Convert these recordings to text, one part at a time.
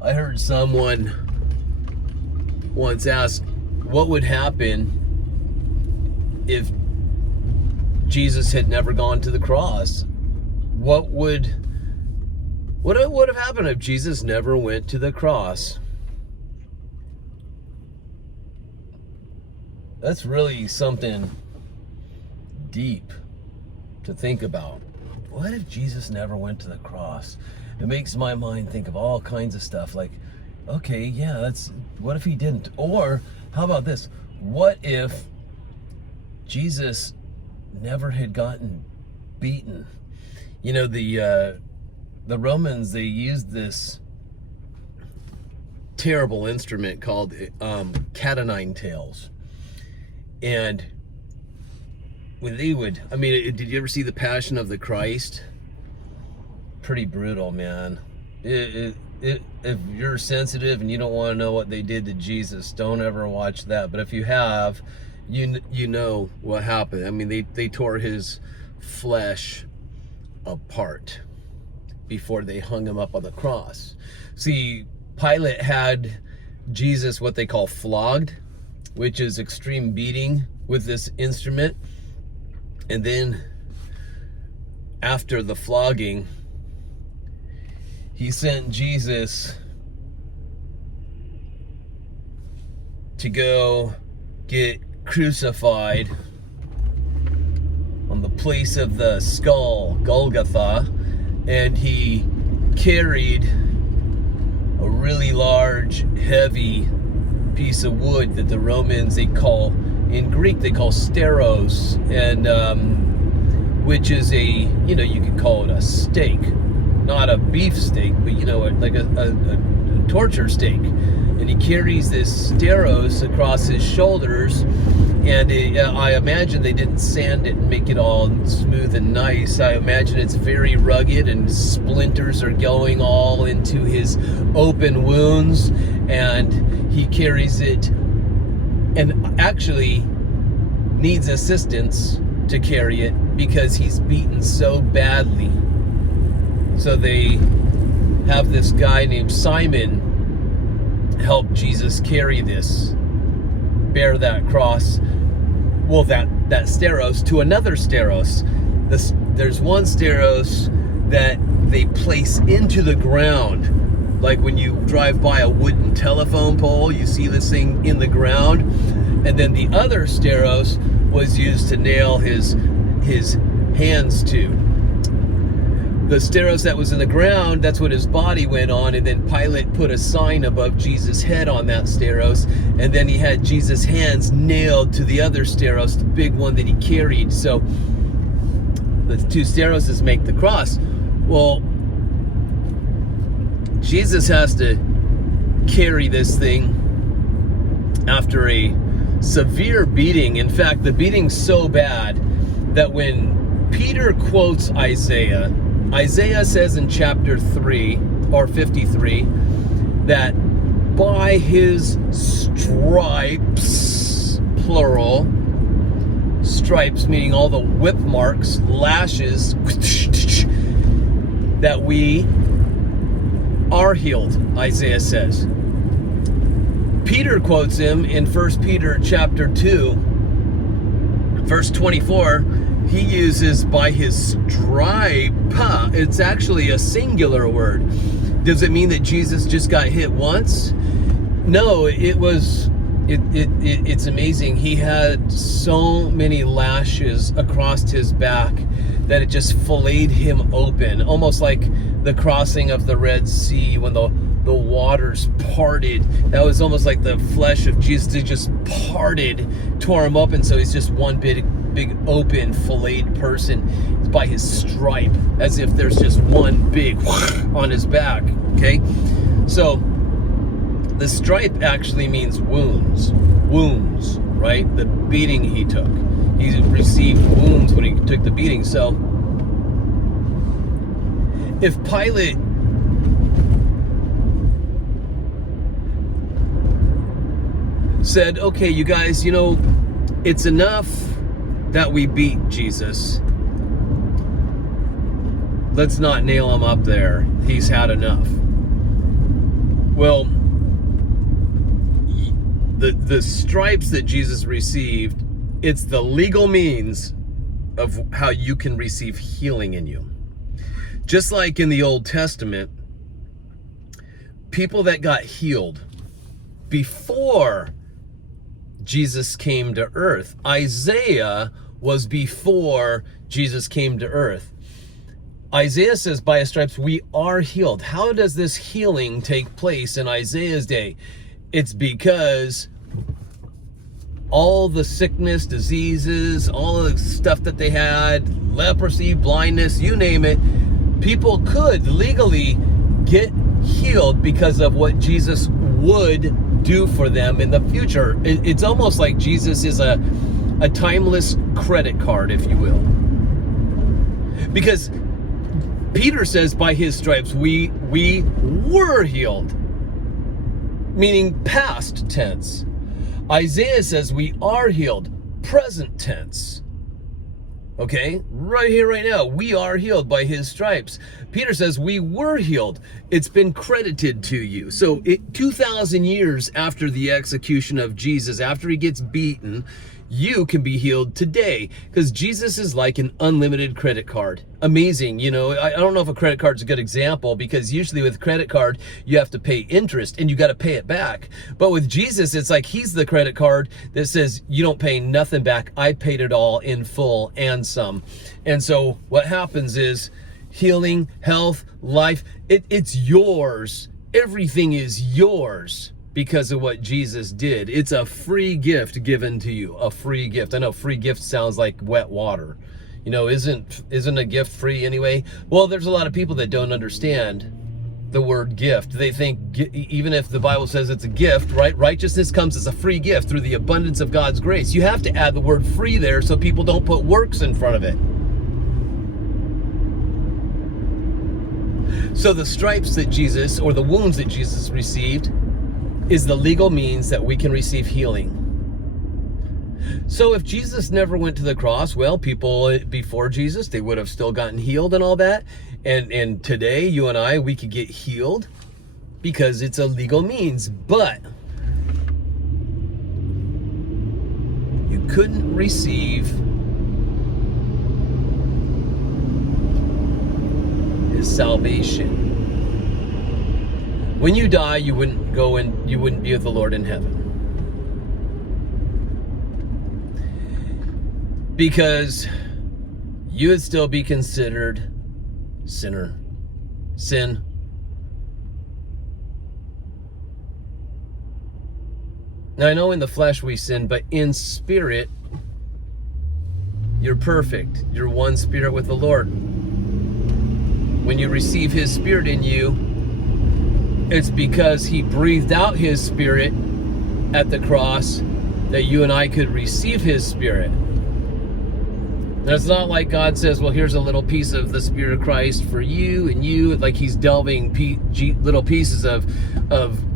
I heard someone once ask, what would happen if Jesus had never gone to the cross? What would have happened if Jesus never went to the cross? That's really something deep to think about. What if Jesus never went to the cross? It makes my mind think of all kinds of stuff like, okay, yeah, what if he didn't? Or how about this? What if Jesus never had gotten beaten? You know, the Romans, they used this terrible instrument called cat o' nine tails. And when they would, did you ever see The Passion of the Christ? Pretty brutal, man. If you're sensitive and you don't want to know what they did to Jesus, don't ever watch that. But if you have, you know what happened. They tore his flesh apart before they hung him up on the cross. See, Pilate had Jesus what they call flogged, which is extreme beating with this instrument. And then after the flogging, he sent Jesus to go get crucified on the place of the skull, Golgotha, and he carried a really large, heavy piece of wood that the Romans, in Greek they call steros, and which is you could call it a steak, not a beef steak, but like a torture steak. And he carries this steros across his shoulders, and I imagine they didn't sand it and make it all smooth and nice. I imagine it's very rugged, and splinters are going all into his open wounds, and he carries it and actually needs assistance to carry it because he's beaten so badly. So they have this guy named Simon help Jesus carry this, bear that cross, well, that steros to another steros. There's one steros that they place into the ground. Like when you drive by a wooden telephone pole, you see this thing in the ground. And then the other steros was used to nail his hands to. The steros that was in the ground, that's what his body went on, and then Pilate put a sign above Jesus' head on that steros, and then he had Jesus' hands nailed to the other steros, the big one that he carried. So the two steroses make the cross. Well, Jesus has to carry this thing after a severe beating. In fact, the beating's so bad that when Peter quotes Isaiah says in chapter 3 or 53 that by his stripes, plural, stripes meaning all the whip marks, lashes, that we are healed, Isaiah says. Peter quotes him in 1 Peter chapter 2, verse 24. He uses by his stripe. It's actually a singular word. Does it mean that Jesus just got hit once? No, it's amazing. He had so many lashes across his back that it just filleted him open, almost like the crossing of the Red Sea when the waters parted. That was almost like the flesh of Jesus. It just parted, tore him open, so he's just one big open filleted person. It's by his stripe, as if there's just one big on his back. Okay, so the stripe actually means wounds, right? The beating he took, he received wounds when he took the beating. So if Pilate said, okay, you guys, it's enough that we beat Jesus. Let's not nail him up there. He's had enough. Well, the stripes that Jesus received, it's the legal means of how you can receive healing in you. Just like in the Old Testament, people that got healed before Jesus came to earth. Isaiah was before Jesus came to earth. Isaiah says, by his stripes we are healed. How does this healing take place in Isaiah's day? It's because all the sickness, diseases, all the stuff that they had, leprosy, blindness, you name it, people could legally get healed because of what Jesus would do for them in the future. It's almost like Jesus is a timeless credit card, if you will. Because Peter says by his stripes we were healed, meaning past tense. Isaiah says we are healed, present tense. Okay, right here, right now, we are healed by his stripes. Peter says we were healed. It's been credited to you. So 2,000 years after the execution of Jesus, after he gets beaten, you can be healed today, because Jesus is like an unlimited credit card. Amazing. You know, I don't know if a credit card is a good example, because usually with credit card, you have to pay interest and you got to pay it back. But with Jesus, it's like he's the credit card that says you don't pay nothing back. I paid it all in full and some. And so what happens is healing, health, life, it's yours. Everything is yours because of what Jesus did. It's a free gift given to you, a free gift. I know free gift sounds like wet water. You know, isn't a gift free anyway? Well, there's a lot of people that don't understand the word gift. They think even if the Bible says it's a gift, right? Righteousness comes as a free gift through the abundance of God's grace. You have to add the word free there so people don't put works in front of it. So the stripes that Jesus, or the wounds that Jesus received, is the legal means that we can receive healing. So if Jesus never went to the cross, well, people before Jesus, they would have still gotten healed and all that. And today, you and I, we could get healed because it's a legal means. But you couldn't receive his salvation. When you die, you wouldn't go and you wouldn't be with the Lord in heaven. Because you would still be considered sin. Now, I know in the flesh we sin, but in spirit, you're perfect. You're one spirit with the Lord. When you receive his spirit in you, it's because he breathed out his spirit at the cross that you and I could receive his spirit. And it's not like God says, well, here's a little piece of the Spirit of Christ for you and you, like he's delving little pieces of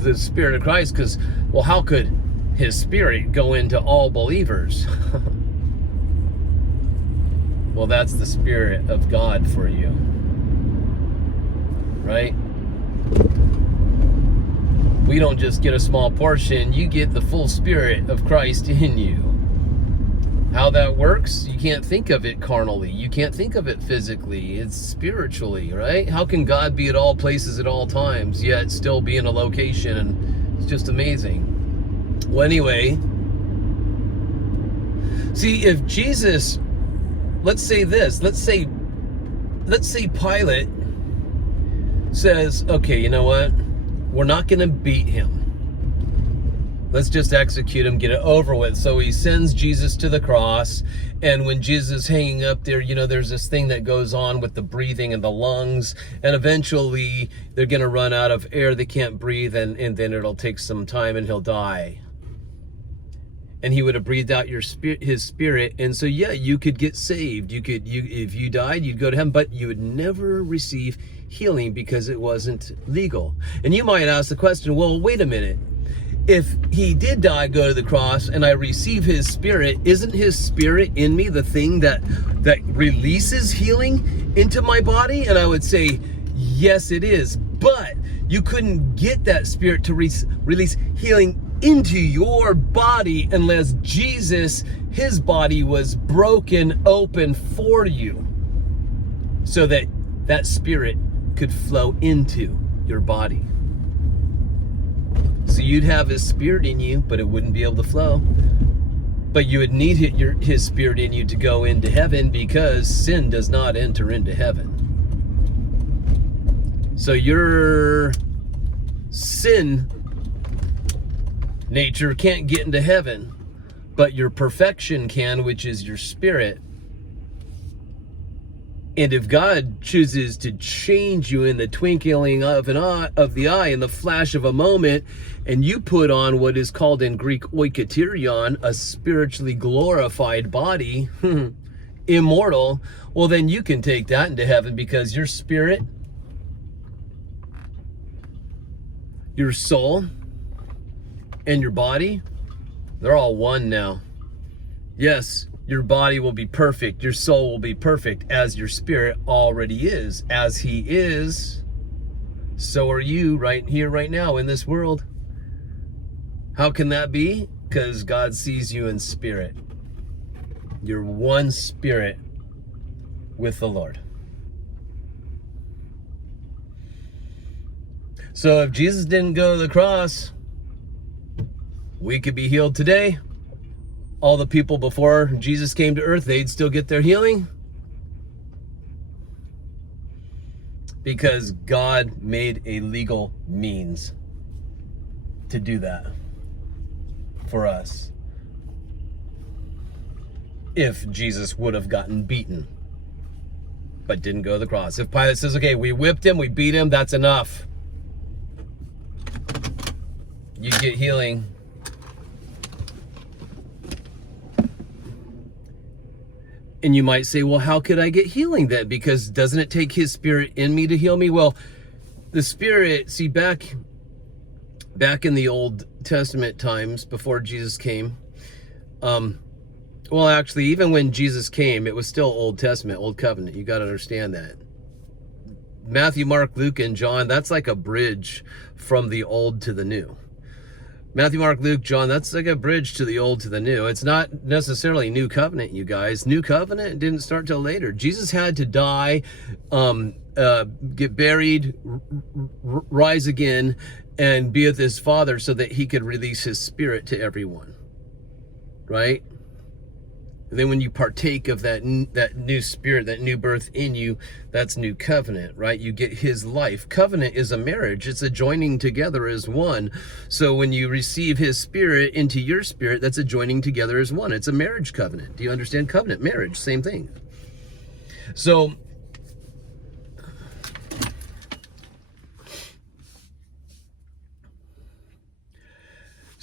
the Spirit of Christ, because, well, how could his spirit go into all believers? Well, that's the Spirit of God for you, right? We don't just get a small portion, you get the full Spirit of Christ in you. How that works, you can't think of it carnally. You can't think of it physically. It's spiritually, right? How can God be at all places at all times, yet still be in a location? And it's just amazing. Well, anyway, see, if Jesus, let's say Pilate says, okay, you know what? We're not going to beat him. Let's just execute him, get it over with. So he sends Jesus to the cross. And when Jesus is hanging up there, you know, there's this thing that goes on with the breathing and the lungs. And eventually they're going to run out of air. They can't breathe. And then it'll take some time and he'll die. And he would have breathed out his spirit. And so, yeah, you could get saved. If you died, you'd go to heaven. But you would never receive healing because it wasn't legal. And you might ask the question, well, wait a minute. If he did die, go to the cross, and I receive his spirit, isn't his spirit in me the thing that releases healing into my body? And I would say, yes, it is. But You couldn't get that Spirit to release healing into your body unless Jesus, his body, was broken open for you so that that Spirit could flow into your body. So you'd have his Spirit in you, but it wouldn't be able to flow. But you would need his Spirit in you to go into heaven, because sin does not enter into heaven. So your sin nature can't get into heaven, but your perfection can, which is your spirit. And if God chooses to change you in the twinkling of the eye, in the flash of a moment, and you put on what is called in Greek oikaterion, a spiritually glorified body, immortal, well, then you can take that into heaven, because your spirit, your soul, and your body, they're all one now. Yes, your body will be perfect. Your soul will be perfect, as your spirit already is. As he is, so are you right here, right now in this world. How can that be? Because God sees you in spirit. You're one spirit with the Lord. So if Jesus didn't go to the cross, we could be healed today. All the people before Jesus came to earth, they'd still get their healing, because God made a legal means to do that for us. If Jesus would have gotten beaten, but didn't go to the cross. If Pilate says, okay, we whipped him, we beat him, that's enough, you get healing. And you might say, well, how could I get healing then? Because doesn't it take his Spirit in me to heal me? Well, the Spirit, see, back in the Old Testament times, before Jesus came, well, actually, even when Jesus came, it was still Old Testament, Old Covenant. You got to understand that. Matthew, Mark, Luke, and John, that's like a bridge from the Old to the New. Matthew, Mark, Luke, John, that's like a bridge to the old to the new. It's not necessarily New Covenant, you guys. New Covenant didn't start till later. Jesus had to die, get buried, rise again, and be with his Father so that he could release his Spirit to everyone, right? And then when you partake of that new Spirit, that new birth in you, that's New Covenant, right? You get his life. Covenant is a marriage. It's a joining together as one. So when you receive his Spirit into your spirit, that's a joining together as one. It's a marriage covenant. Do you understand? Covenant, marriage, same thing. So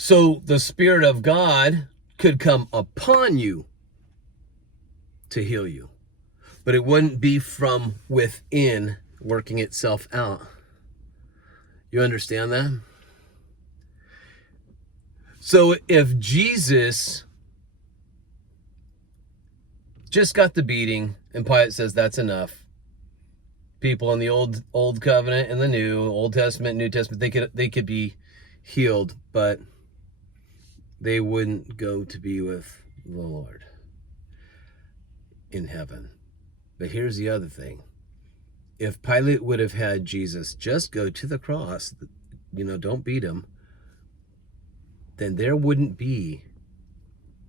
the Spirit of God could come upon you to heal you, but it wouldn't be from within working itself out. You understand that? So if Jesus just got the beating and Pilate says that's enough, people in the old covenant and the new, Old Testament, New Testament, they could be healed, but they wouldn't go to be with the Lord in heaven. But here's the other thing. If Pilate would have had Jesus just go to the cross, don't beat him, then there wouldn't be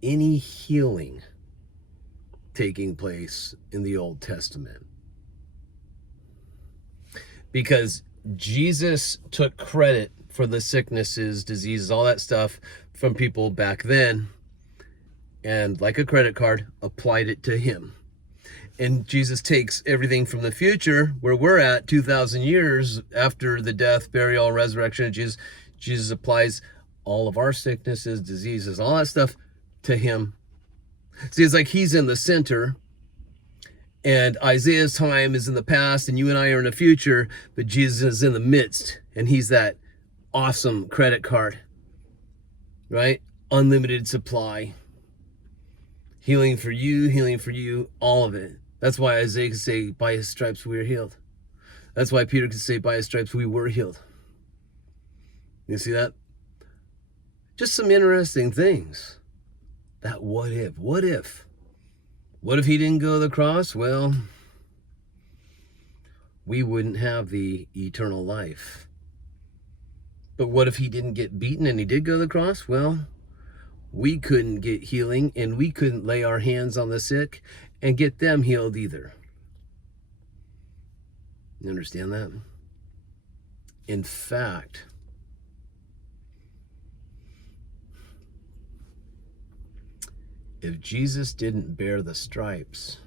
any healing taking place in the Old Testament. Because Jesus took credit for the sicknesses, diseases, all that stuff from people back then, and like a credit card, applied it to him. And Jesus takes everything from the future, where we're at 2,000 years after the death, burial, and resurrection of Jesus. Jesus applies all of our sicknesses, diseases, all that stuff to him. See, it's like he's in the center, and Isaiah's time is in the past, and you and I are in the future, but Jesus is in the midst, and he's that awesome credit card, right? Unlimited supply. Healing for you, all of it. That's why Isaiah could say, by his stripes we are healed. That's why Peter could say, by his stripes we were healed. You see that? Just some interesting things. That what if? What if? What if he didn't go to the cross? Well, we wouldn't have the eternal life. But what if he didn't get beaten and he did go to the cross? Well, we couldn't get healing and we couldn't lay our hands on the sick and get them healed either. You understand that? In fact, if Jesus didn't bear the stripes,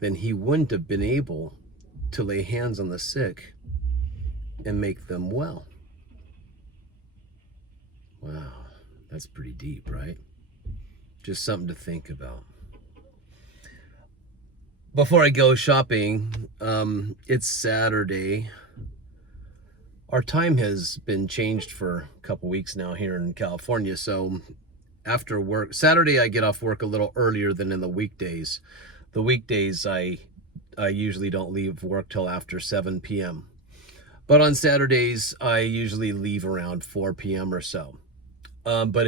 then he wouldn't have been able to lay hands on the sick and make them well. Wow, that's pretty deep, right? Just something to think about. Before I go shopping, it's Saturday. Our time has been changed for a couple weeks now here in California, so after work, Saturday I get off work a little earlier than in the weekdays. The weekdays I usually don't leave work till after 7 p.m. But on Saturdays I usually leave around 4 p.m. or so. But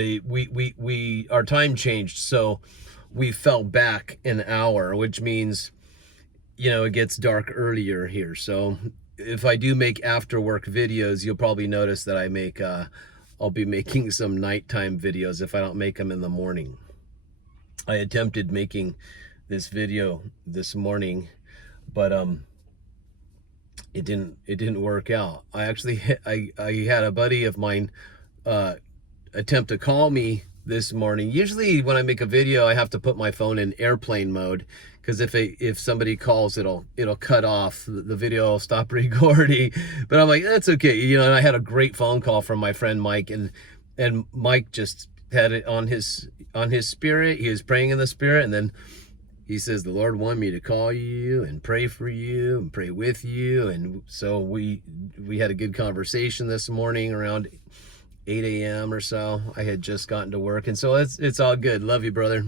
our time changed, so we fell back an hour, which means, you know, it gets dark earlier here. So if I do make after work videos, you'll probably notice that I'll be making some nighttime videos if I don't make them in the morning. I attempted making this video this morning, but it didn't work out. I actually I had a buddy of mine attempt to call me this morning. Usually when I make a video, I have to put my phone in airplane mode, because if somebody calls, it'll cut off the video, will stop recording. But I'm like, that's okay, you know. And I had a great phone call from my friend Mike, and Mike just had it on his spirit. He was praying in the spirit, and then he says, the Lord wanted me to call you and pray for you and pray with you. And so we had a good conversation this morning around 8 a.m. or so. I had just gotten to work, and so it's all good. Love you, brother.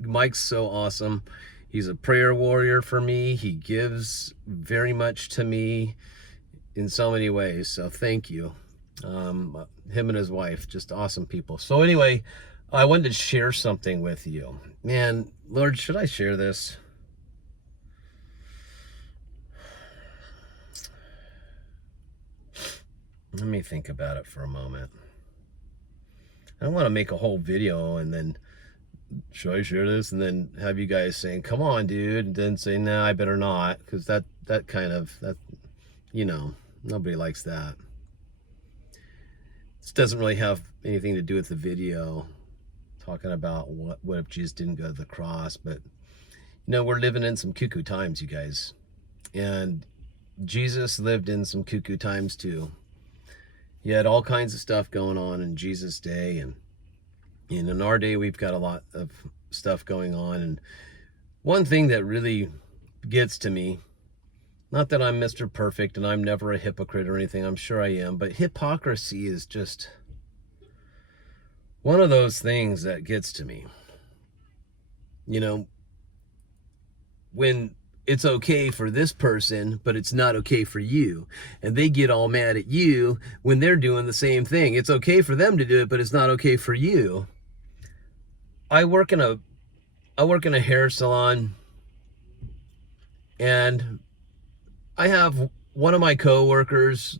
Mike's so awesome. He's a prayer warrior for me. He gives very much to me in so many ways, so thank you. Him and his wife, just awesome people. So anyway, I wanted to share something with you. Man, Lord, should I share this? Let me think about it for a moment. I don't want to make a whole video and then, should I share this? And then have you guys saying, come on, dude. And then say, nah, I better not. Because that kind of, you know, nobody likes that. This doesn't really have anything to do with the video, talking about what if Jesus didn't go to the cross. But, you know, we're living in some cuckoo times, you guys. And Jesus lived in some cuckoo times too. He had all kinds of stuff going on in Jesus' day, and in our day we've got a lot of stuff going on. And one thing that really gets to me, not that I'm Mr. Perfect and I'm never a hypocrite or anything, I'm sure I am, but hypocrisy is just one of those things that gets to me. You know, when it's okay for this person, but it's not okay for you. And they get all mad at you when they're doing the same thing. It's okay for them to do it, but it's not okay for you. I work in a hair salon, and I have one of my coworkers,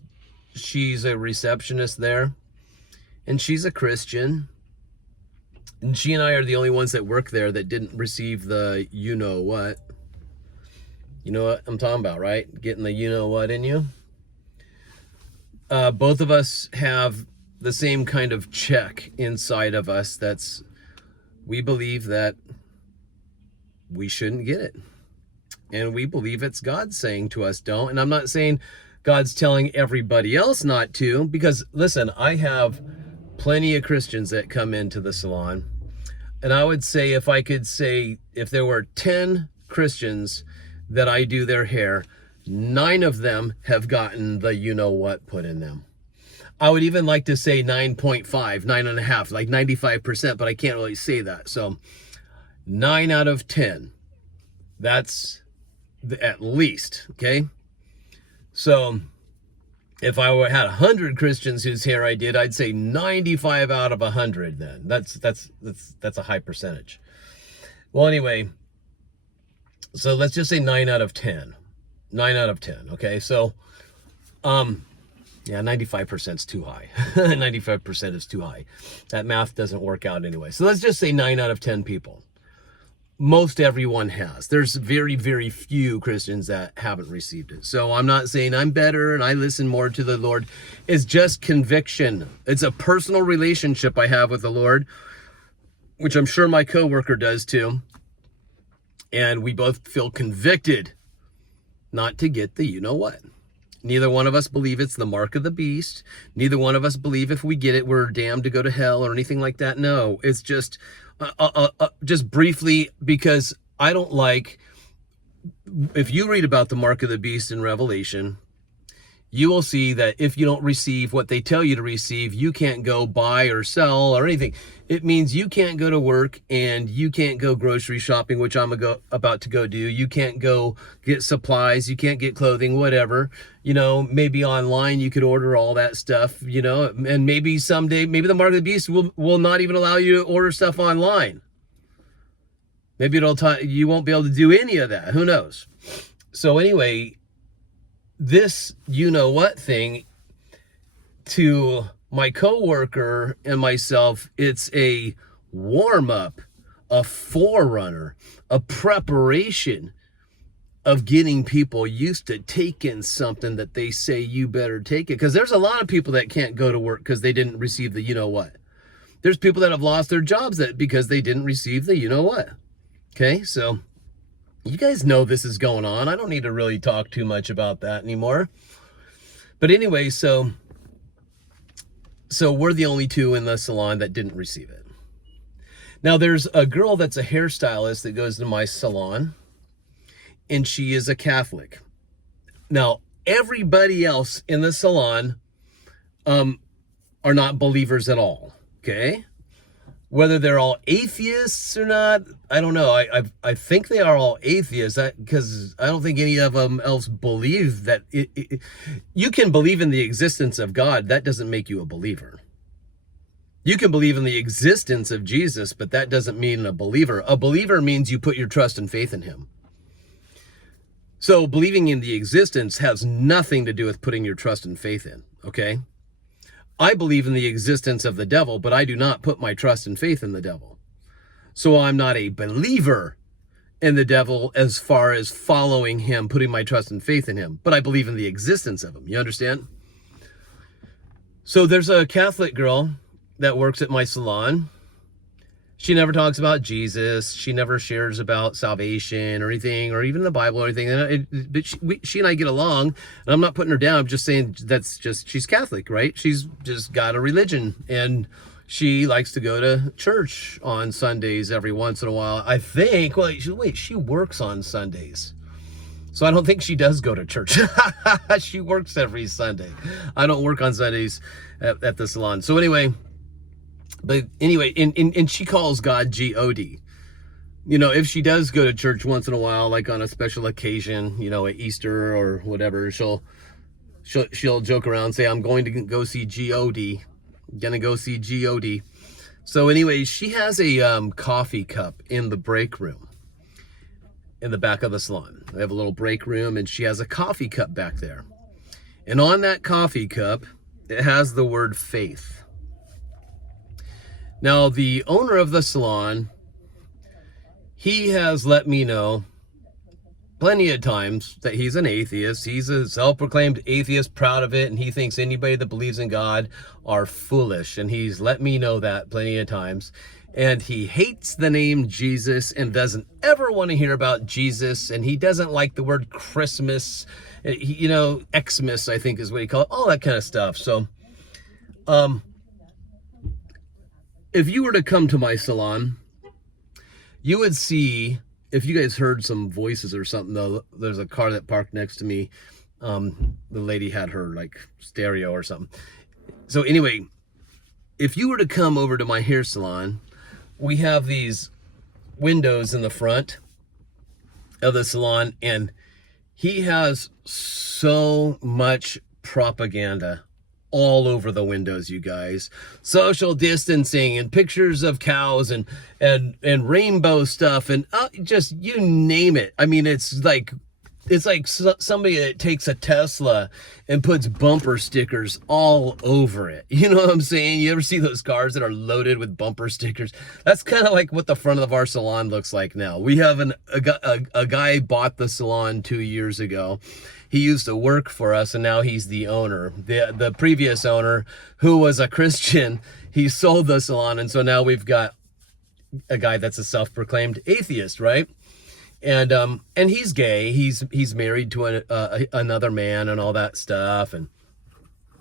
she's a receptionist there, and she's a Christian. And she and I are the only ones that work there that didn't receive the you know what. You know what I'm talking about, right? Getting the you know what in you. Both of us have the same kind of check inside of us. We believe that we shouldn't get it. And we believe it's God saying to us, don't. And I'm not saying God's telling everybody else not to, because listen, I have plenty of Christians that come into the salon. And I would say, if there were 10 Christians that I do their hair, 9 of them have gotten the you know what put in them. I would even like to say 9.5, 9.5, like 95%, but I can't really say that. So 9 out of 10, that's at least, okay? So If I had 100 Christians whose hair I did, I'd say 95 out of 100 then. That's a high percentage. Well, anyway, so let's just say 9 out of 10. 9 out of 10, okay? So, yeah, 95% is too high. 95% is too high. That math doesn't work out anyway. So let's just say 9 out of 10 people. Most everyone has. There's very, very few Christians that haven't received it. So I'm not saying I'm better and I listen more to the Lord. It's just conviction. It's a personal relationship I have with the Lord, which I'm sure my coworker does too. And we both feel convicted not to get the you-know-what. Neither one of us believe it's the mark of the beast. Neither one of us believe if we get it, we're damned to go to hell or anything like that. No, it's just briefly, because I don't like, if you read about the mark of the beast in Revelation, you will see that if you don't receive what they tell you to receive, you can't go buy or sell or anything. It means you can't go to work and you can't go grocery shopping, which I'm about to go do. You can't go get supplies. You can't get clothing, whatever. You know, maybe online you could order all that stuff, you know, and maybe someday, maybe the mark of the beast will not even allow you to order stuff online. Maybe you won't be able to do any of that. Who knows? So anyway, this you-know-what thing, to my coworker and myself, it's a warm-up, a forerunner, a preparation of getting people used to taking something that they say you better take it. Because there's a lot of people that can't go to work because they didn't receive the you-know-what. There's people that have lost their jobs because they didn't receive the you-know-what. Okay, so you guys know this is going on. I don't need to really talk too much about that anymore. But anyway, so we're the only two in the salon that didn't receive it. Now, there's a girl that's a hairstylist that goes to my salon, and she is a Catholic. Now, everybody else in the salon are not believers at all, okay? Whether they're all atheists or not, I don't know. I think they are all atheists, because I don't think any of them else believe that you can believe in the existence of God. That doesn't make you a believer. You can believe in the existence of Jesus, but that doesn't mean a believer. A believer means you put your trust and faith in him. So believing in the existence has nothing to do with putting your trust and faith in, okay? I believe in the existence of the devil, but I do not put my trust and faith in the devil. So I'm not a believer in the devil as far as following him, putting my trust and faith in him, but I believe in the existence of him. You understand? So there's a Catholic girl that works at my salon. She never talks about Jesus. She never shares about salvation or anything, or even the Bible or anything. But she and I get along, and I'm not putting her down. I'm just saying she's Catholic, right? She's just got a religion, and she likes to go to church on Sundays every once in a while. I think, she works on Sundays. So I don't think she does go to church. She works every Sunday. I don't work on Sundays at the salon. So anyway, and she calls God G-O-D. You know, if she does go to church once in a while, like on a special occasion, you know, at Easter or whatever, she'll joke around and say, I'm going to go see G-O-D. Gonna go see G-O-D. So anyway, she has a coffee cup in the break room in the back of the salon. They have a little break room, and she has a coffee cup back there. And on that coffee cup, it has the word faith. Now, the owner of the salon, he has let me know plenty of times that he's an atheist. He's a self-proclaimed atheist, proud of it, and he thinks anybody that believes in God are foolish. And he's let me know that plenty of times. And he hates the name Jesus and doesn't ever want to hear about Jesus. And he doesn't like the word Christmas. Xmas, I think is what he calls it, all that kind of stuff. So, if you were to come to my salon, you would see, if you guys heard some voices or something, though, there's a car that parked next to me. The lady had her stereo or something. So anyway, if you were to come over to my hair salon, we have these windows in the front of the salon, and he has so much propaganda all over the windows, you guys. Social distancing and pictures of cows and rainbow stuff and just you name it. I mean, it's like somebody that takes a Tesla and puts bumper stickers all over it. You know what I'm saying? You ever see those cars that are loaded with bumper stickers? That's kind of like what the front of our salon looks like now. We have a guy bought the salon 2 years ago. He used to work for us, and now he's the owner. The previous owner, who was a Christian, he sold the salon, and so now we've got a guy that's a self-proclaimed atheist, right? And he's gay. He's married to another man and all that stuff, and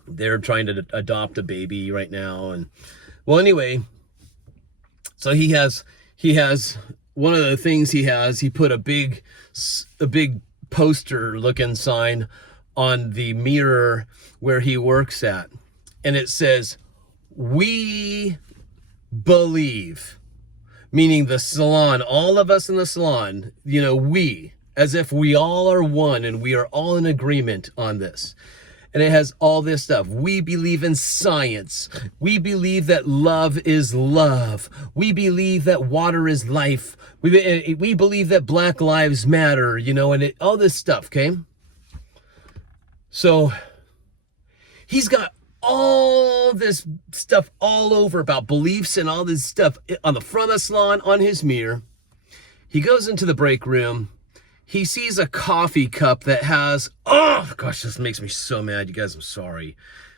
they're trying to adopt a baby right now. And well, anyway, so he has one of the things he put a big poster looking sign on the mirror where he works at, and it says, "We believe," meaning the salon, all of us in the salon, we, as if we all are one and we are all in agreement on this. And it has all this stuff. We believe in science. We believe that love is love. We believe that water is life. We believe that Black Lives Matter, and all this stuff, okay? So he's got all this stuff all over about beliefs and all this stuff on the front of the salon, on his mirror. He goes into the break room. He sees a coffee cup that has, oh gosh, this makes me so mad. You guys, I'm sorry.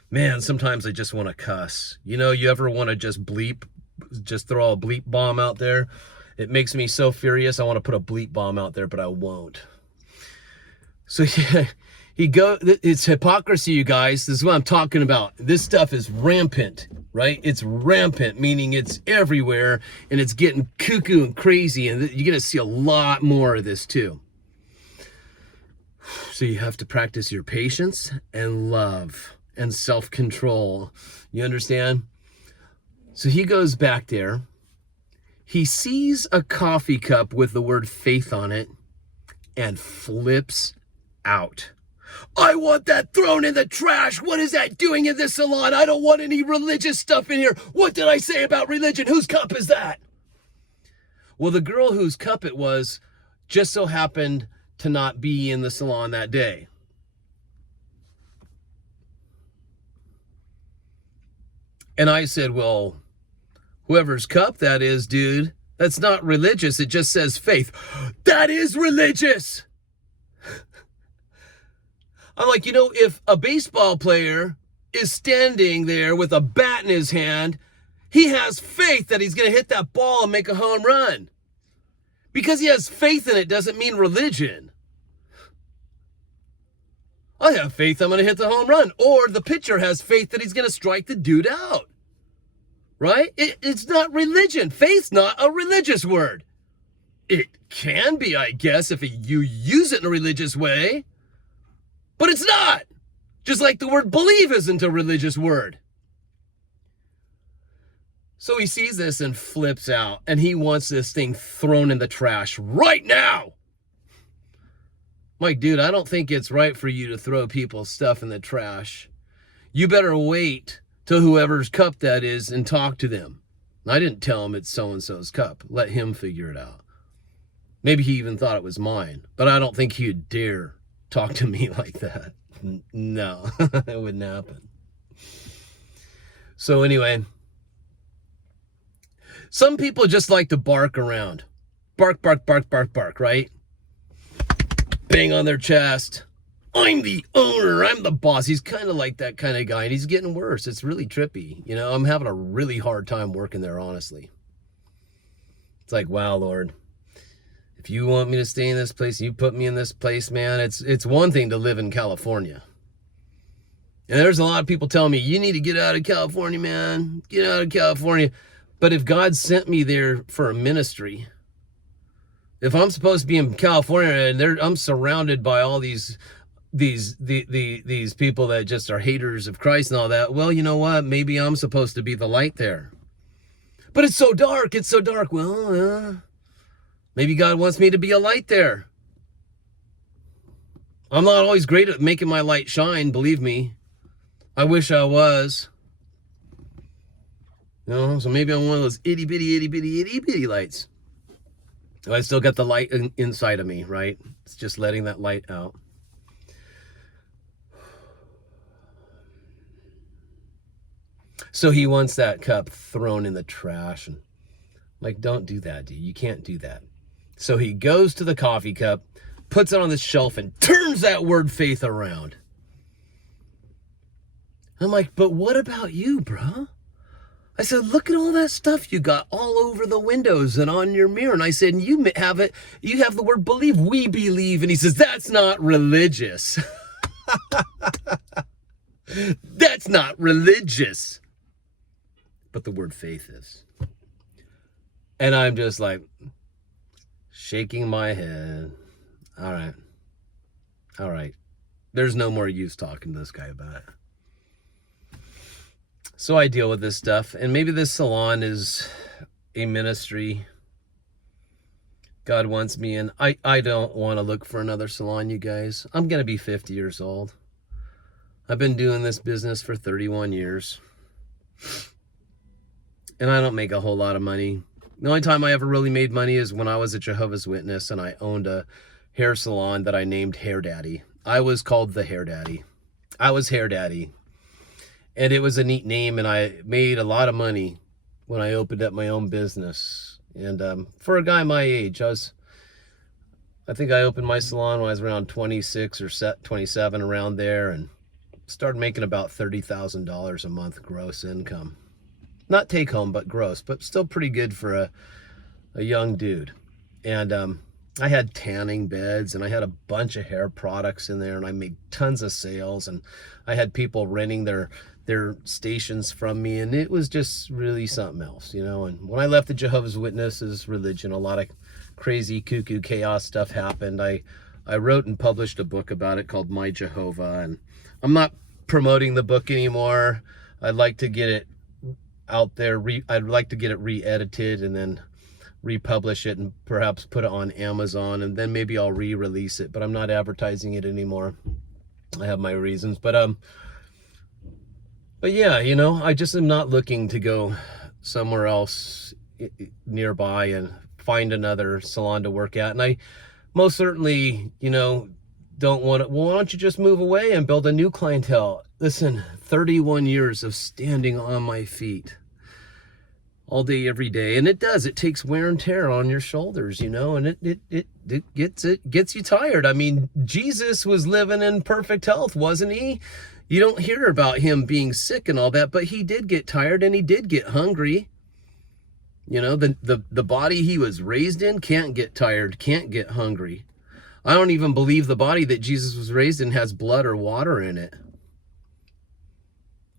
Man, sometimes I just want to cuss. You ever want to just throw a bleep bomb out there? It makes me so furious. I want to put a bleep bomb out there, but I won't. So yeah, it's hypocrisy, you guys. This is what I'm talking about. This stuff is rampant, right? It's rampant, meaning it's everywhere, and it's getting cuckoo and crazy, and you're going to see a lot more of this too. So you have to practice your patience and love and self-control. You understand? So he goes back there. He sees a coffee cup with the word faith on it and flips out. "I want that thrown in the trash. What is that doing in this salon? I don't want any religious stuff in here. What did I say about religion? Whose cup is that?" Well, the girl whose cup it was just so happened to not be in the salon that day. And I said, "Well, whoever's cup that is, dude, that's not religious. It just says faith." "That is religious." I'm like, if a baseball player is standing there with a bat in his hand, he has faith that he's going to hit that ball and make a home run. Because he has faith in it doesn't mean religion. I have faith I'm going to hit the home run. Or the pitcher has faith that he's going to strike the dude out. Right? It's not religion. Faith's not a religious word. It can be, I guess, if you use it in a religious way. But it's not. Just like the word believe isn't a religious word. So he sees this and flips out, and he wants this thing thrown in the trash right now. Like, dude, I don't think it's right for you to throw people's stuff in the trash. You better wait till whoever's cup that is and talk to them. I didn't tell him it's so-and-so's cup. Let him figure it out. Maybe he even thought it was mine, but I don't think he'd dare talk to me like that. No, it wouldn't happen. So anyway, some people just like to bark around. Bark, bark, bark, bark, bark, right? Bang on their chest. "I'm the owner. I'm the boss." He's kind of like that kind of guy, and he's getting worse. It's really trippy. I'm having a really hard time working there, honestly. It's like, wow, Lord. If you want me to stay in this place, you put me in this place, man. It's one thing to live in California. And there's a lot of people telling me, "You need to get out of California, man. Get out of California." But if God sent me there for a ministry, if I'm supposed to be in California and I'm surrounded by all these people that just are haters of Christ and all that, well, you know what? Maybe I'm supposed to be the light there. But it's so dark. It's so dark. Well, maybe God wants me to be a light there. I'm not always great at making my light shine, believe me. I wish I was. So maybe I'm one of those itty bitty lights. I still got the light inside of me, right? It's just letting that light out. So he wants that cup thrown in the trash. And I'm like, don't do that, dude. You can't do that. So he goes to the coffee cup, puts it on the shelf, and turns that word faith around. I'm like, but what about you, bro? I said, look at all that stuff you got all over the windows and on your mirror. And I said, you have it. You have the word believe. We believe. And he says, that's not religious. That's not religious. But the word faith is. And I'm just like shaking my head. All right. There's no more use talking to this guy about it. So I deal with this stuff, and maybe this salon is a ministry God wants me in. I don't want to look for another salon, you guys. I'm going to be 50 years old. I've been doing this business for 31 years. And I don't make a whole lot of money. The only time I ever really made money is when I was a Jehovah's Witness and I owned a hair salon that I named Hair Daddy. I was called the Hair Daddy. I was Hair Daddy. And it was a neat name, and I made a lot of money when I opened up my own business. And for a guy my age, I think I opened my salon when I was around 26 or 27, around there, and started making about $30,000 a month gross income. Not take home, but gross, but still pretty good for a young dude. And I had tanning beds, and I had a bunch of hair products in there, and I made tons of sales, and I had people renting their stations from me, and it was just really something else, And when I left the Jehovah's Witnesses religion, a lot of crazy cuckoo chaos stuff happened. I wrote and published a book about it called My Jehovah, and I'm not promoting the book anymore. I'd like to get it out there. I'd like to get it re-edited and then republish it and perhaps put it on Amazon, and then maybe I'll re-release it, but I'm not advertising it anymore. I have my reasons, but yeah, I just am not looking to go somewhere else nearby and find another salon to work at. And I most certainly, don't want to. Well, why don't you just move away and build a new clientele? Listen, 31 years of standing on my feet all day, every day. And it takes wear and tear on your shoulders, and it gets you tired. I mean, Jesus was living in perfect health, wasn't he? You don't hear about him being sick and all that, but he did get tired and he did get hungry. The body he was raised in can't get tired, can't get hungry. I don't even believe the body that Jesus was raised in has blood or water in it.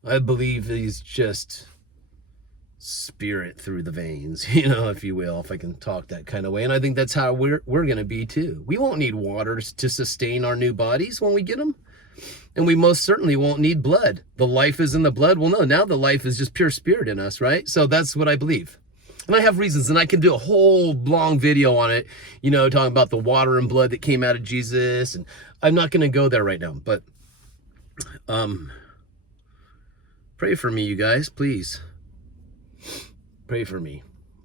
I believe he's just spirit through the veins, if you will, if I can talk that kind of way. And I think that's how we're going to be too. We won't need water to sustain our new bodies when we get them. And we most certainly won't need blood. The life is in the blood. Well, no, now the life is just pure spirit in us, right? So that's what I believe. And I have reasons, and I can do a whole long video on it, talking about the water and blood that came out of Jesus. And I'm not going to go there right now, but pray for me, you guys, please. Pray for me.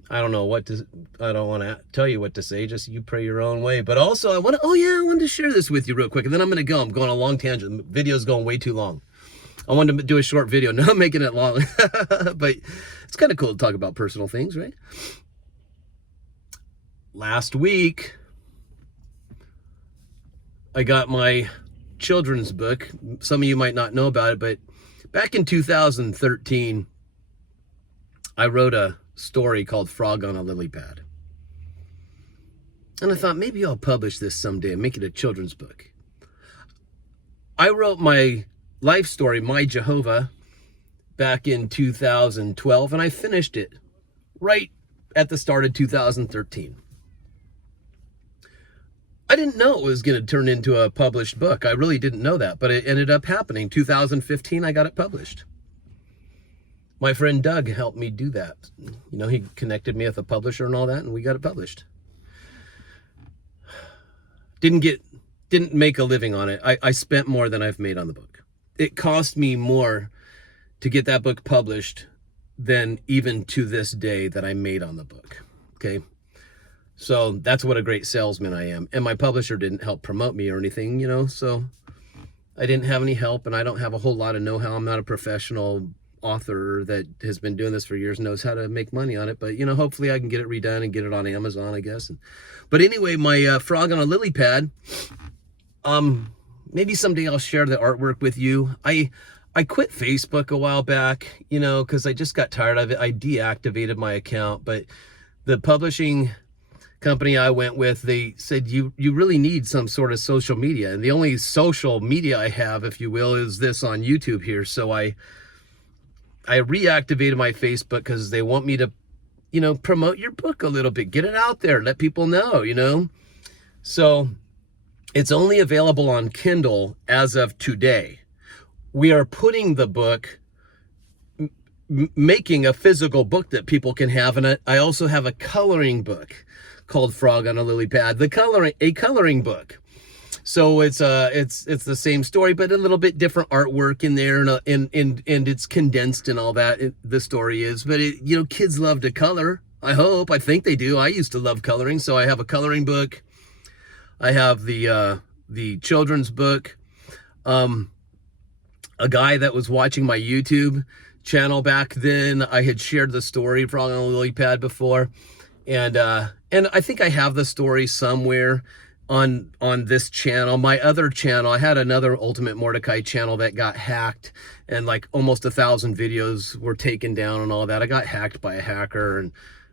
I don't want to tell you what to say. Just you pray your own way. But also I wanted to share this with you real quick. And then I'm going to go. I'm going on a long tangent. The video's going way too long. I wanted to do a short video. Now I'm making it long. But it's kind of cool to talk about personal things, right? Last week, I got my children's book. Some of you might not know about it, but back in 2013, I wrote a story called Frog on a Lily Pad. And I thought maybe I'll publish this someday and make it a children's book. I wrote my life story, My Jehovah, back in 2012, and I finished it right at the start of 2013. I didn't know it was going to turn into a published book. I really didn't know that, but it ended up happening. 2015, I got it published. My friend Doug helped me do that. He connected me with a publisher and all that, and we got it published. Didn't make a living on it. I spent more than I've made on the book. it cost me more to get that book published than even to this day that I made on the book. Okay. So that's what a great salesman I am. And my publisher didn't help promote me or anything, you know, so I didn't have any help, and I don't have a whole lot of know-how. I'm not a professional author that has been doing this for years, knows how to make money on it, but you know, hopefully I can get it redone and get it on Amazon, I guess. But anyway, my frog on a lily pad, maybe someday I'll share the artwork with you. I quit Facebook a while back, you know, because I just got tired of it. I deactivated my account, but the publishing company I went with, they said, you really need some sort of social media. And the only social media I have, if you will, is this on YouTube here. So I reactivated my Facebook because they want me to, you know, promote your book a little bit, get it out there, let people know, you know. So it's only available on Kindle as of today. We are putting the book, making a physical book that people can have. And I also have a coloring book called Frog on a Lily Pad, a coloring book. So it's the same story, but a little bit different artwork in there, and it's condensed and all that. The story is, but you know, kids love to color. I think they do. I used to love coloring, so I have a coloring book. I have the children's book. A guy that was watching my YouTube channel back then, I had shared the story Frog on a Lily Pad before, and I think I have the story somewhere on this channel. My other channel, I had another Ultimate Mordecai channel that got hacked, and like almost 1,000 videos were taken down and all that. I got hacked by a hacker, and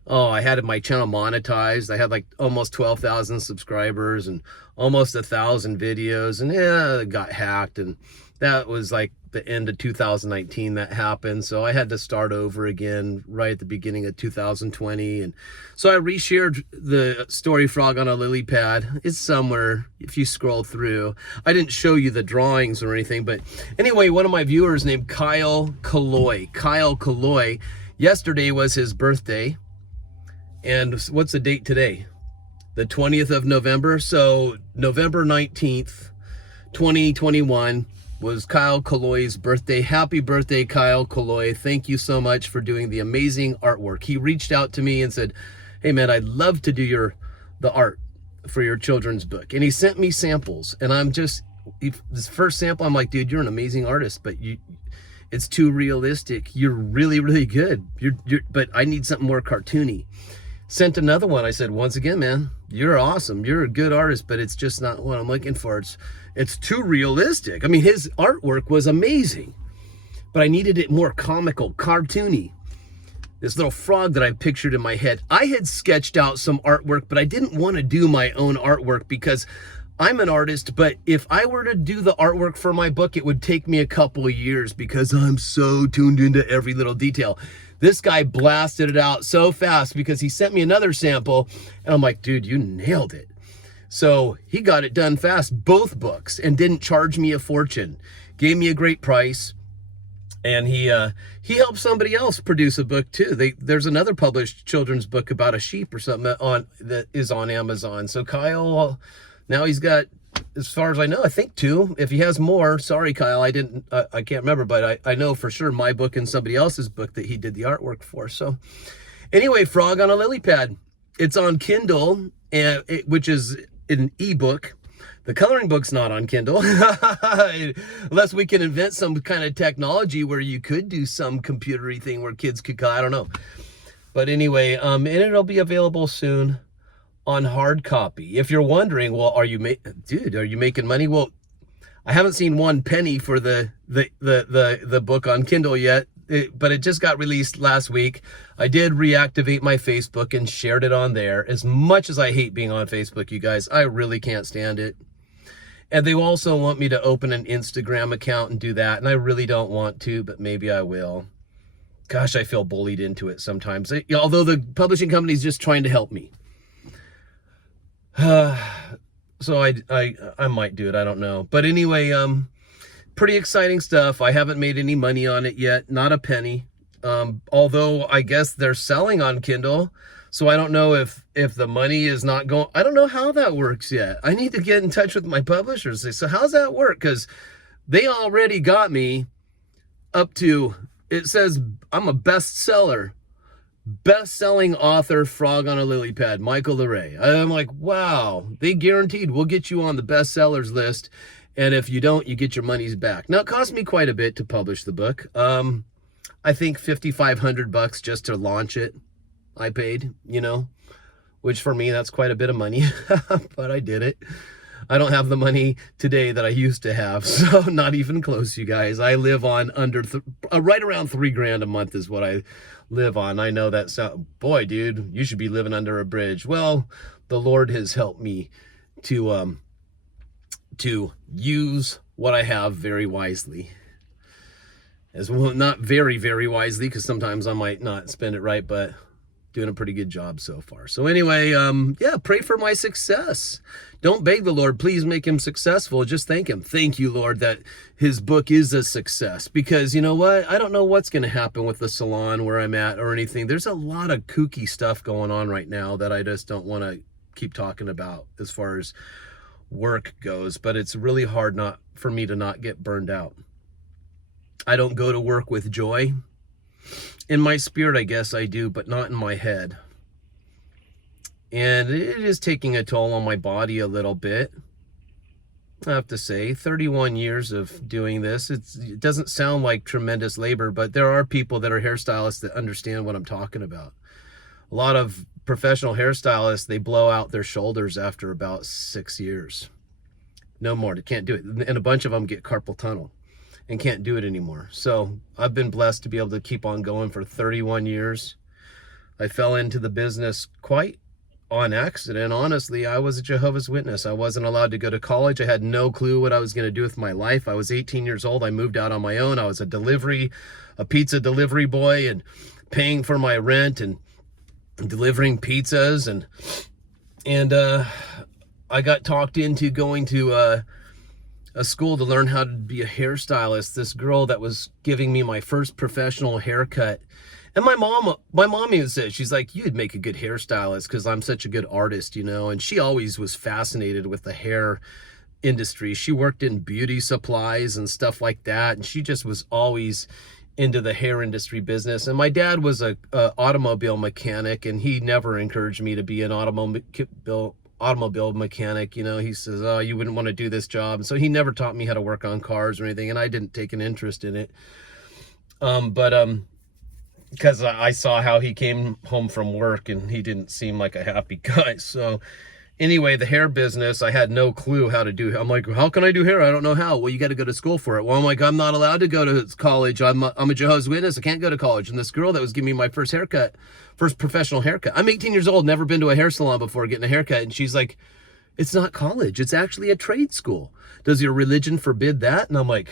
I had my channel monetized. I had like almost 12,000 subscribers and almost 1,000 videos, and it got hacked, and that was like the end of 2019 that happened. So I had to start over again right at the beginning of 2020. And so I reshared the story Frog on a Lily Pad. It's somewhere if you scroll through. I didn't show you the drawings or anything, but anyway, one of my viewers named Kyle Kaloy, yesterday was his birthday. And what's the date today? The 20th of November. So November 19th, 2021 was Kyle Kaloy's birthday. Happy birthday, Kyle Kaloy. Thank you so much for doing the amazing artwork. He reached out to me and said, hey man, I'd love to do the art for your children's book. And he sent me samples, and this first sample, I'm like, dude, you're an amazing artist, but it's too realistic. You're really, really good. But I need something more cartoony. Sent another one. I said, once again, man, you're awesome. You're a good artist, but it's just not what I'm looking for. It's too realistic. I mean, his artwork was amazing, but I needed it more comical, cartoony. This little frog that I pictured in my head. I had sketched out some artwork, but I didn't want to do my own artwork because I'm an artist, but if I were to do the artwork for my book, it would take me a couple of years because I'm so tuned into every little detail. This guy blasted it out so fast because he sent me another sample, and I'm like, dude, you nailed it. So he got it done fast, both books, and didn't charge me a fortune. Gave me a great price, and he helped somebody else produce a book too. There's another published children's book about a sheep or something that is on Amazon. So Kyle, now he's got, as far as I know, I think 2. If he has more, sorry, Kyle, I can't remember, but I know for sure my book and somebody else's book that he did the artwork for. So anyway, Frog on a Lily Pad. It's on Kindle, which is an ebook. The coloring book's not on Kindle, unless we can invent some kind of technology where you could do some computery thing where kids could, I don't know. But anyway, and it'll be available soon on hard copy. If you're wondering, well, are you making money? Well, I haven't seen one penny for the book on Kindle yet, but it just got released last week. I did reactivate my Facebook and shared it on there. As much as I hate being on Facebook, you guys, I really can't stand it. And they also want me to open an Instagram account and do that, and I really don't want to, but maybe I will. Gosh, I feel bullied into it sometimes. Although the publishing company is just trying to help me. So I might do it, I don't know. But anyway, pretty exciting stuff. I haven't made any money on it yet, not a penny. Although I guess they're selling on Kindle, so I don't know if the money is not going. I don't know how that works yet. I need to get in touch with my publishers. So how's that work? Because They already got me up to, it says I'm a bestseller, best-selling author, Frog on a Lily Pad, Michael Lehre. I'm like, wow, they guaranteed we'll get you on the bestsellers list, and if you don't, you get your money's back. Now, it cost me quite a bit to publish the book. I think $5,500 just to launch it, I paid, which for me, that's quite a bit of money, but I did it. I don't have the money today that I used to have, so not even close, you guys. I live on right around $3,000 a month is what I live on. I know that boy, dude, you should be living under a bridge. Well, the Lord has helped me to use what I have very wisely. As well, not very, very wisely, because sometimes I might not spend it right, but doing a pretty good job so far. So anyway, yeah, pray for my success. Don't beg the Lord, please make him successful. Just thank him. Thank you, Lord, that his book is a success. Because you know what? I don't know what's going to happen with the salon where I'm at or anything. There's a lot of kooky stuff going on right now that I just don't want to keep talking about as far as work goes. But it's really hard not for me to not get burned out. I don't go to work with joy. In my spirit, I guess I do, but not in my head. And it is taking a toll on my body a little bit. I have to say, 31 years of doing this. It doesn't sound like tremendous labor, but there are people that are hairstylists that understand what I'm talking about. A lot of professional hairstylists, they blow out their shoulders after about 6 years. No more, they can't do it. And a bunch of them get carpal tunnel and can't do it anymore. So I've been blessed to be able to keep on going for 31 years. I fell into the business quite on accident. Honestly, I was a Jehovah's Witness. I wasn't allowed to go to college. I had no clue what I was going to do with my life. I was 18 years old. I moved out on my own. I was a pizza delivery boy, and paying for my rent and delivering pizzas. And I got talked into going to a school to learn how to be a hairstylist. This girl that was giving me my first professional haircut. And my mom even said, she's like, you'd make a good hairstylist because I'm such a good artist, and she always was fascinated with the hair industry. She worked in beauty supplies and stuff like that, and she just was always into the hair industry business. And my dad was a automobile mechanic, and he never encouraged me to be an automobile mechanic. He says, oh, you wouldn't want to do this job. And so he never taught me how to work on cars or anything, and I didn't take an interest in it. Because I saw how he came home from work and he didn't seem like a happy guy. So anyway, the hair business, I had no clue how to do. I'm like, how can I do hair? I don't know how. Well, you got to go to school for it. Well, I'm like, I'm not allowed to go to college. I'm a Jehovah's Witness. I can't go to college. And this girl that was giving me my first professional haircut. I'm 18 years old, never been to a hair salon before getting a haircut. And she's like, it's not college. It's actually a trade school. Does your religion forbid that? And I'm like,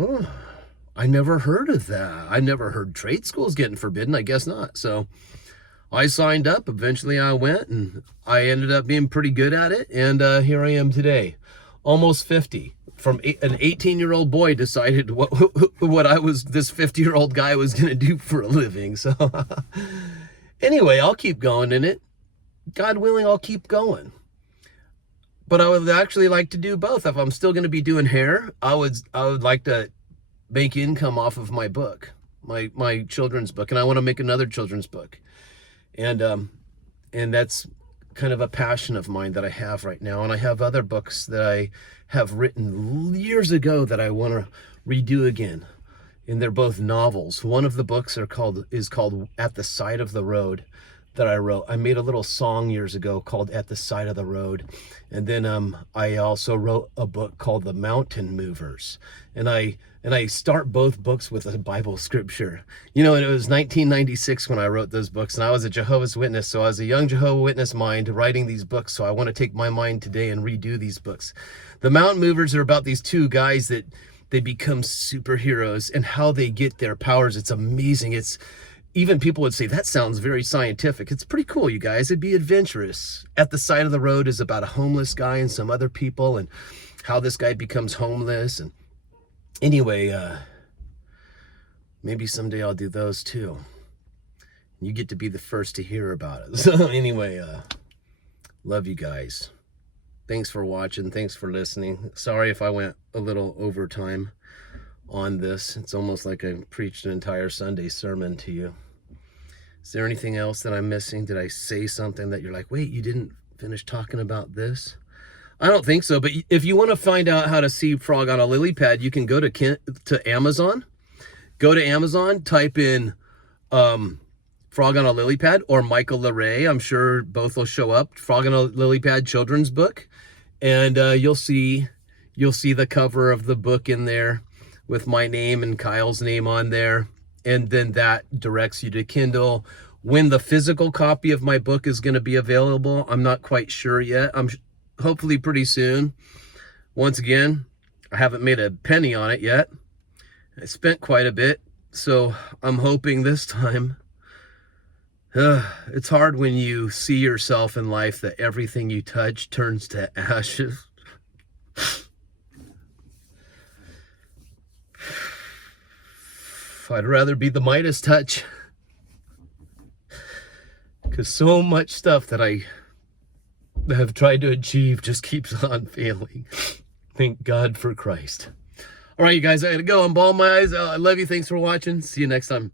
oh, I never heard of that. I never heard trade schools getting forbidden. I guess not. So I signed up. Eventually I went, and I ended up being pretty good at it. And here I am today, almost 50. From an 18-year-old boy decided what this 50-year-old guy was going to do for a living. So anyway, I'll keep going in it. God willing, I'll keep going. But I would actually like to do both. If I'm still going to be doing hair, I would like to make income off of my book, my children's book, and I want to make another children's book. And that's kind of a passion of mine that I have right now. And I have other books that I have written years ago that I want to redo again. And they're both novels. One of the books is called At the Side of the Road, that I wrote. I made a little song years ago called At the Side of the Road. And then I also wrote a book called The Mountain Movers. And I start both books with a Bible scripture. And it was 1996 when I wrote those books, and I was a Jehovah's Witness. So I was a young Jehovah's Witness mind writing these books. So I want to take my mind today and redo these books. The Mountain Movers are about these two guys that they become superheroes and how they get their powers. It's amazing. Even people would say, that sounds very scientific. It's pretty cool, you guys. It'd be adventurous. At the Side of the Road is about a homeless guy and some other people and how this guy becomes homeless. And anyway, maybe someday I'll do those too. You get to be the first to hear about it. So anyway, love you guys. Thanks for watching. Thanks for listening. Sorry if I went a little overtime on this. It's almost like I preached an entire Sunday sermon to you. Is there anything else that I'm missing? Did I say something that you're like, wait, you didn't finish talking about this? I don't think so, but if you want to find out how to see frog on a lily pad, you can go to Amazon. Go to Amazon, type in frog on a lily pad or Michael Lehre. I'm sure both will show up. Frog on a lily pad children's book. And you'll see the cover of the book in there with my name and Kyle's name on there. And then that directs you to Kindle. When the physical copy of my book is going to be available, I'm not quite sure yet. I'm hopefully pretty soon. Once again, I haven't made a penny on it yet. I spent quite a bit, so I'm hoping this time. It's hard when you see yourself in life that everything you touch turns to ashes. I'd rather be the Midas touch, because so much stuff that I have tried to achieve just keeps on failing. Thank God for Christ. All right, you guys, I gotta go. I'm bawling my eyes out. I love you. Thanks for watching. See you next time.